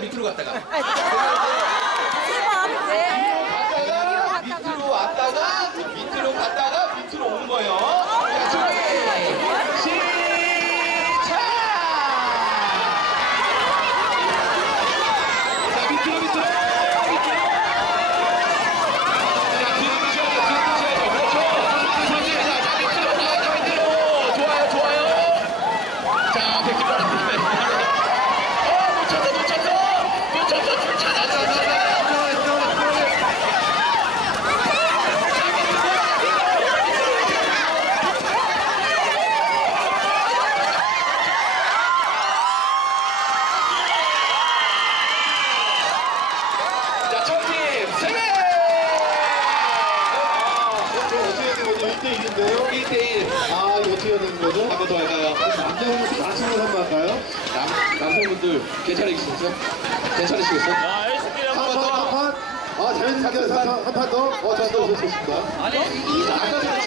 びっくりかったから。 1대1인데요? 1대1. 아, 이거 어떻게 해야 되는 거죠? 한 번 더 할까요? 남자분들 나치고 한번 할까요? 남, 남성분들 괜찮으시겠어요? 괜찮으시겠어요? 자, SK 한 한번 판, 더. 한 판. 아, 자연스럽게 한 판, 한판 더. 어, 자, 또 좋습니다. 자, 아까 전에